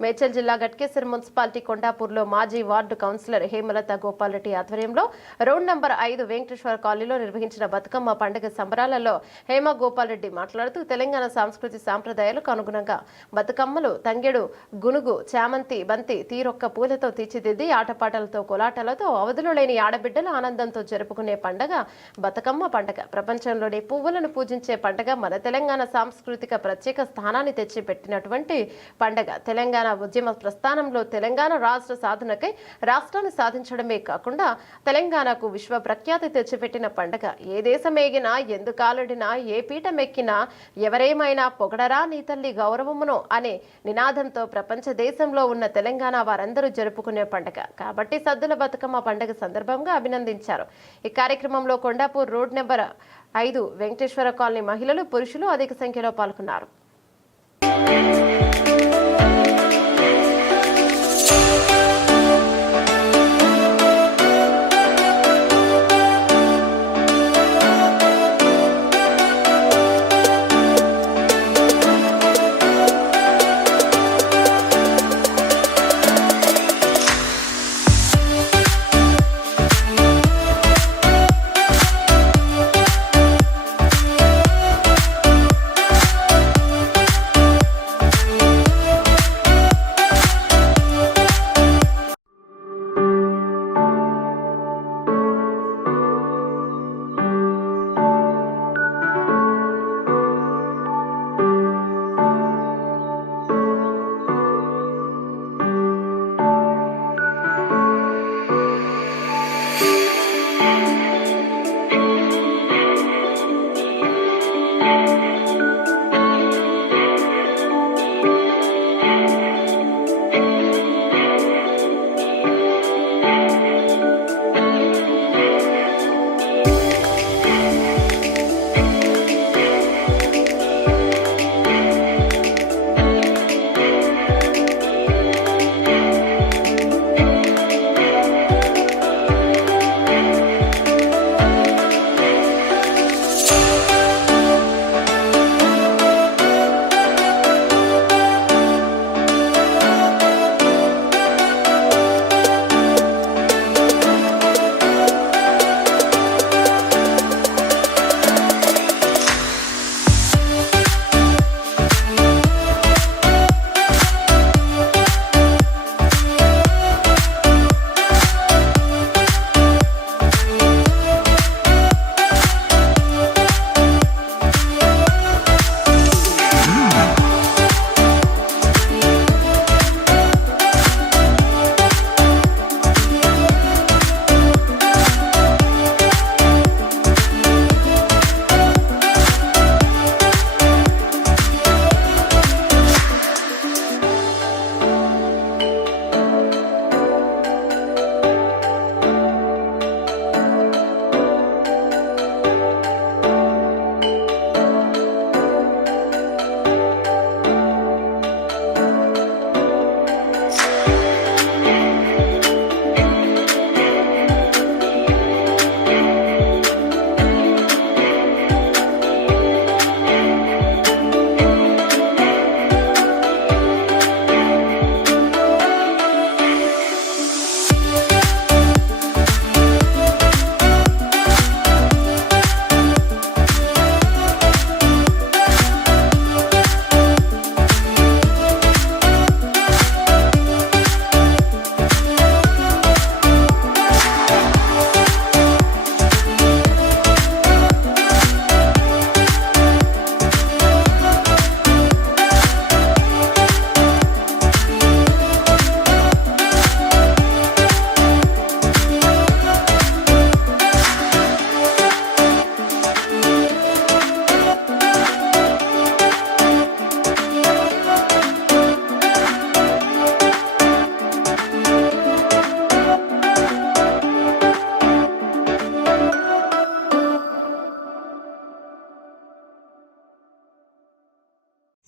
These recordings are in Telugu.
మేడ్చల్ జిల్లా గట్కేసర్ మున్సిపాలిటీ కొండాపూర్లో మాజీ వార్డు కౌన్సిలర్ హేమలత గోపాలరెడ్డి ఆధ్వర్యంలో రోడ్ నంబర్ ఐదు వెంకటేశ్వర కాలనీలో నిర్వహించిన బతుకమ్మ పండుగ సంబరాలలో హేమ గోపాలరెడ్డి మాట్లాడుతూ తెలంగాణ సాంస్కృతి సాంప్రదాయాలకు అనుగుణంగా బతుకమ్మలు తంగెడు గునుగు చామంతి బంతి తీరొక్క పూలతో తీర్చిదిద్ది ఆటపాటలతో కోలాటాలతో అవధులు లేని ఆడబిడ్డల ఆనందంతో జరుపుకునే పండగ బతుకమ్మ పండగ. ప్రపంచంలోని పువ్వులను పూజించే పండగ మన తెలంగాణ సాంస్కృతిక ప్రత్యేక స్థానాన్ని తెచ్చిపెట్టినటువంటి పండగ. తెలంగాణ ఉద్యమ ప్రస్థానంలో తెలంగాణ రాష్ట్ర సాధనకై రాష్ట్రాన్ని సాధించడమే కాకుండా తెలంగాణకు విశ్వ ప్రఖ్యాతి తెచ్చిపెట్టిన పండగ. ఏ దేశమేగినా ఎందుకాలడినా ఏ పీఠమెక్కినా ఎవరేమైనా పొగడరా నీ తల్లి గౌరవమును అనే నినాదంతో ప్రపంచ దేశంలో ఉన్న తెలంగాణ వారందరూ జరుపుకునే పండగ. కాబట్టి సద్దుల బతుకమ్మ పండగ సందర్భంగా అభినందించారు. ఈ కార్యక్రమంలో కొండాపూర్ రోడ్ నెంబర్ ఐదు వెంకటేశ్వర కాలనీ మహిళలు పురుషులు అధిక సంఖ్యలో పాల్గొన్నారు.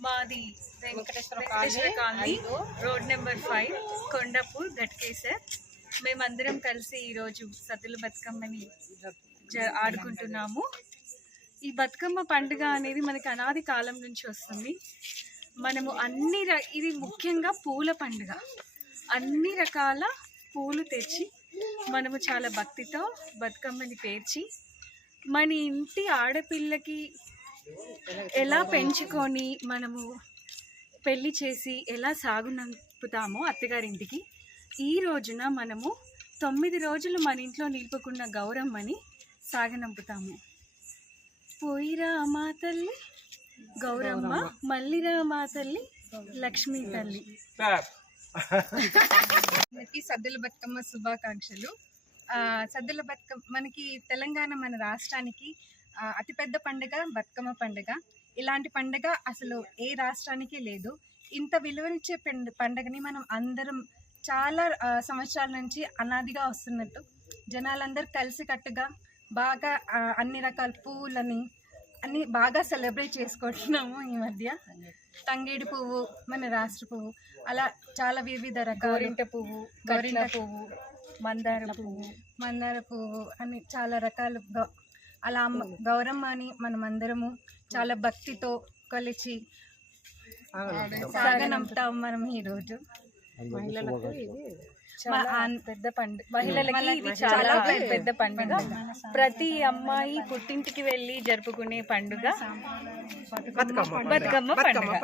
మాది Venkateswara colony. Road number five Kondapur Ghatkesar మేమందరం కలిసి ఈరోజు సద్దుల బతుకమ్మని ఆడుకుంటున్నాము. ఈ బతుకమ్మ పండుగ అనేది మనకి అనాది కాలం నుంచి వస్తుంది. మనము అన్ని ర- ఇది ముఖ్యంగా పూల పండుగ. అన్ని రకాల పూలు తెచ్చి మనము చాలా భక్తితో బతుకమ్మని పేర్చి మన ఇంటి ఆడపిల్లకి ఎలా పెంచుకొని మనము పెళ్ళి చేసి ఎలా సాగు నంపుతామో అత్తగారింటికి ఈ రోజున మనము తొమ్మిది రోజులు మన ఇంట్లో నిలుపుకున్న గౌరమ్మని సాగనంపుతాము. పోయిరా మా తల్లి గౌరమ్మ మల్లిరా మా తల్లి లక్ష్మీ తల్లి. మనకి సద్దుల బతుకమ్మ శుభాకాంక్షలు. సద్దుల బతుకమ్మ మనకి తెలంగాణ మన రాష్ట్రానికి అతిపెద్ద పండుగ బతుకమ్మ పండుగ. ఇలాంటి పండుగ అసలు ఏ రాష్ట్రానికి లేదు. ఇంత విలువనిచ్చే పండు- పండుగని మనం అందరం చాలా సంవత్సరాల నుంచి అనాదిగా వస్తున్నట్టు. జనాలందరూ కలిసికట్టుగా బాగా అన్ని రకాల పువ్వులని అన్ని బాగా సెలబ్రేట్ చేసుకుంటున్నాము ఈ మధ్య. తంగేడి పువ్వు మన రాష్ట్ర పువ్వు. అలా చాలా వివిధ రకాల. పువ్వు గోరింట పువ్వు మందార పువ్వు మందార పువ్వు అని చాలా రకాలు గౌ- అలా అమ్మ గౌరమ్మ అని మనం అందరము చాలా భక్తితో కొలిచి సాగనంపుతాం మనం ఈరోజు చాలా అన్- పెద్ద పండుగ. మహిళలకి ఇది మహిళలకి చాలా చాలా పెద్ద పండుగ. ప్రతి అమ్మాయి పుట్టింటికి వెళ్ళి జరుపుకునే పండుగ. బతుకమ్మ పండుగ.